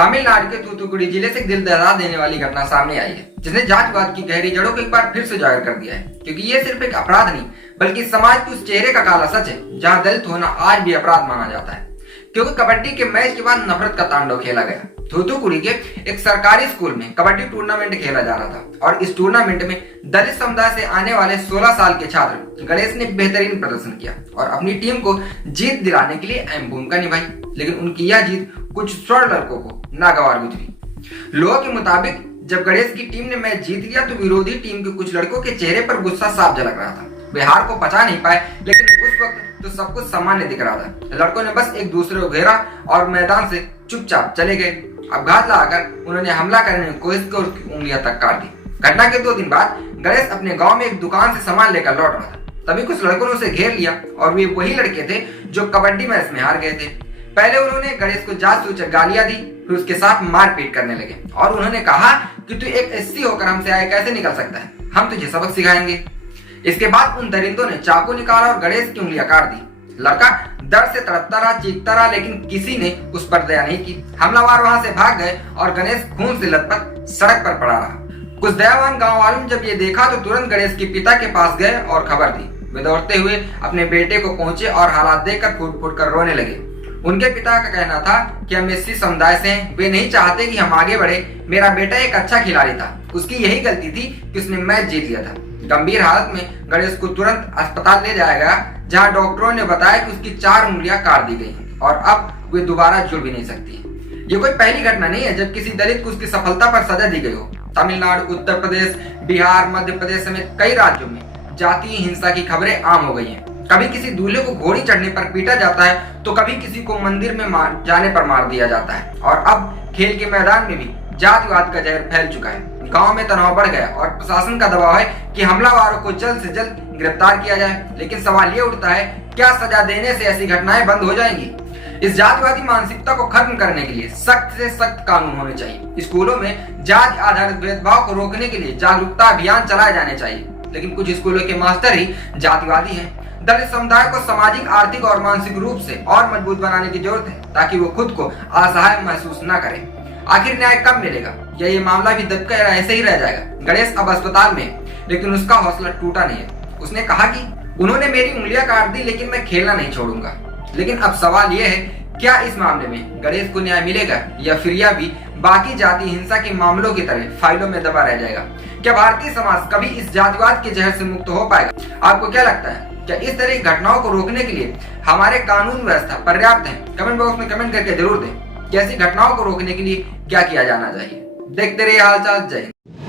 तमिलनाडु के तूतुकुड़ी जिले से दिल दहला देने वाली घटना सामने आई है, जिसने जातिवाद की गहरी जड़ों को एक बार फिर से उजागर कर दिया है। क्योंकि ये सिर्फ एक अपराध नहीं, बल्कि समाज के उस चेहरे का काला सच है जहां दलित होना आज भी अपराध माना जाता है। क्योंकि कबड्डी के मैच के बाद नफरत का तांडव खेला गया। थूथुकुड़ी के एक सरकारी स्कूल में कबड्डी टूर्नामेंट खेला जा रहा था और इस टूर्नामेंट में दलित समुदाय से आने वाले 16 साल के छात्र गणेश ने बेहतरीन प्रदर्शन किया और अपनी टीम को जीत दिलाने के लिए अहम भूमिका निभाई। लेकिन उनकी यह जीत कुछ स्वर्ण लड़कों को नागवार गुजरी। लोगों के मुताबिक जब गणेश की टीम ने मैच जीत लिया तो विरोधी टीम के कुछ लड़कों के चेहरे पर गुस्सा साफ झलक रहा था। वे हार को पचा नहीं पाए, लेकिन उस वक्त तो सब कुछ सामान्य दिख रहा था। लड़कों ने बस एक दूसरे को घेरा और मैदान से चुपचाप चले गए। अब घात लगाकर उन्होंने हमला करने की कोशिश की और उसकी उंगलियां तक काट दी। घटना के 2 दिन बाद गणेश अपने गांव में एक दुकान से सामान लेकर लौट रहा था। तभी कुछ लड़कों ने उसे घेर लिया और वे वही लड़के थे जो कबड्डी मैच में हार गए थे। पहले उन्होंने गणेश को जात सूचक गालियां दी, फिर उसके साथ मारपीट करने लगे और उन्होंने कहा कि तू एक एससी होकर हमसे आगे कैसे निकल सकता है, हम तुझे सबक सिखाएंगे। इसके बाद उन दरिंदों ने चाकू निकाला और गणेश की उंगलियां काट दी। लड़का दर्द से तड़पता रहा, चीखता रहा, लेकिन किसी ने उस पर दया नहीं की। हमलावर वहां से भाग गए और गणेश खून से लथपथ सड़क पर पड़ा रहा। कुछ दयावान गांव वालों ने जब ये देखा तो तुरंत गणेश के पिता के पास गए और खबर दी। वे दौड़ते हुए अपने बेटे को पहुंचे और हालात देखकर फूट फूट कर रोने लगे। उनके पिता का कहना था कि हम एससी समुदाय से हैं, वे नहीं चाहते कि हम आगे बढ़े। मेरा बेटा एक अच्छा खिलाड़ी था, उसकी यही गलती थी कि उसने मैच जीत लिया था। गंभीर हालत में गणेश को तुरंत अस्पताल ले जाया गया, जहां डॉक्टरों ने बताया कि उसकी 4 उंगलियां काट दी गई और अब वे दोबारा जुड़ भी नहीं सकती। ये कोई पहली घटना नहीं है जब किसी दलित को उसकी सफलता पर सजा दी गई हो। तमिलनाडु, उत्तर प्रदेश, बिहार, मध्य प्रदेश समेत कई राज्यों में जातीय हिंसा की खबरें आम हो गई हैं। कभी किसी दूल्हे को घोड़ी चढ़ने पर पीटा जाता है तो कभी किसी को मंदिर में जाने पर मार दिया जाता है और अब खेल के मैदान में भी जातिवाद का जहर फैल चुका है। गांव में तनाव बढ़ गया और प्रशासन का दबाव है कि हमलावरों को जल्द से जल्द गिरफ्तार किया जाए। लेकिन सवाल ये उठता है, क्या सजा देने से ऐसी घटनाएं बंद हो जाएंगी? इस जातिवादी मानसिकता को खत्म करने के लिए सख्त से सख्त कानून होने चाहिए। स्कूलों में जाति आधारित भेदभाव को रोकने के लिए जागरूकता अभियान चलाए जाने चाहिए। लेकिन कुछ स्कूलों के मास्टर ही जातिवादी हैं। दलित समुदाय को सामाजिक, आर्थिक और मानसिक रूप से और मजबूत बनाने की जरूरत है ताकि वो खुद को असहाय महसूस न करे। आखिर न्याय कब मिलेगा? या ये मामला भी दबकर ऐसे ही रह जाएगा? गणेश अब अस्पताल में है, लेकिन उसका हौसला टूटा नहीं है। उसने कहा कि उन्होंने मेरी उंगलियां काट दी, लेकिन मैं खेलना नहीं छोड़ूंगा। लेकिन अब सवाल यह है, क्या इस मामले में गणेश को न्याय मिलेगा या फिर यह भी बाकी जाति हिंसा के मामलों की तरह फाइलों में दबा रह जाएगा? क्या भारतीय समाज कभी इस जातिवाद के जहर से मुक्त हो पाएगा? आपको क्या लगता है? क्या इस तरह की घटनाओं को रोकने के लिए हमारे कानून व्यवस्था पर्याप्त है? कमेंट बॉक्स में कमेंट करके जरूर दें कि ऐसी घटनाओं को रोकने के लिए क्या किया जाना चाहिए। देखते रहिए हालचाल। जय हिंद।